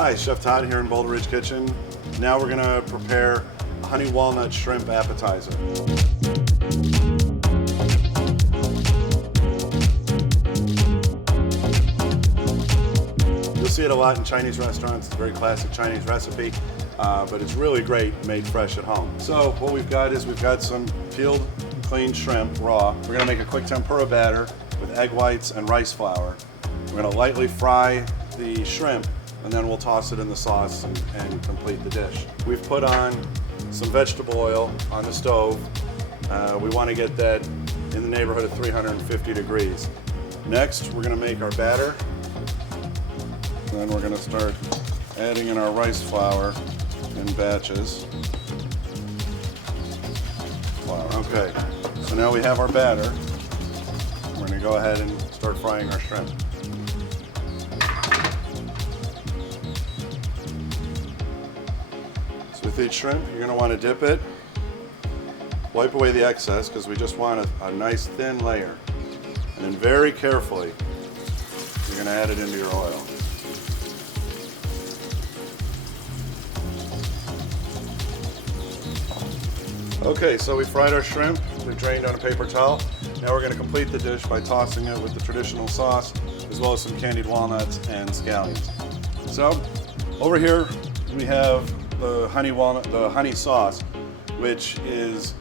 Hi, Chef Todd here in Boulder Ridge Kitchen. Now we're gonna prepare a honey walnut shrimp appetizer. You'll see it a lot in Chinese restaurants. It's a very classic Chinese recipe, but it's really great made fresh at home. So what we've got is we've got some peeled, cleaned shrimp, raw. We're gonna make a quick tempura batter with egg whites and rice flour. We're gonna lightly fry the shrimp, and then we'll toss it in the sauce and complete the dish. We've put on some vegetable oil on the stove. We want to get that in the neighborhood of 350 degrees. Next, we're going to make our batter. And then we're going to start adding in our rice flour in batches. Okay, so now we have our batter. We're going to go ahead and start frying our shrimp. With each shrimp, you're going to want to dip it, wipe away the excess because we just want a nice thin layer. And then very carefully, you're going to add it into your oil. Okay, so we fried our shrimp, we've drained on a paper towel. Now we're going to complete the dish by tossing it with the traditional sauce, as well as some candied walnuts and scallions. So, over here we have the honey sauce, which is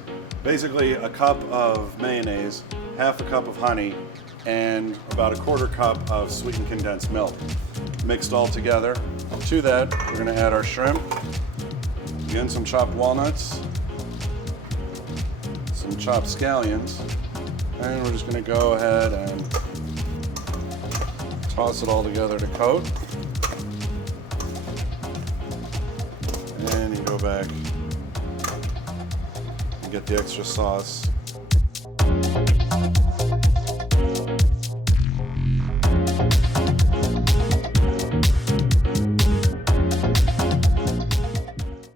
basically a cup of mayonnaise, half a cup of honey, and about a quarter cup of sweetened condensed milk, mixed all together. To that, we're going to add our shrimp, again some chopped walnuts, some chopped scallions, and we're just going to go ahead and toss it all together to coat. And you go back and get the extra sauce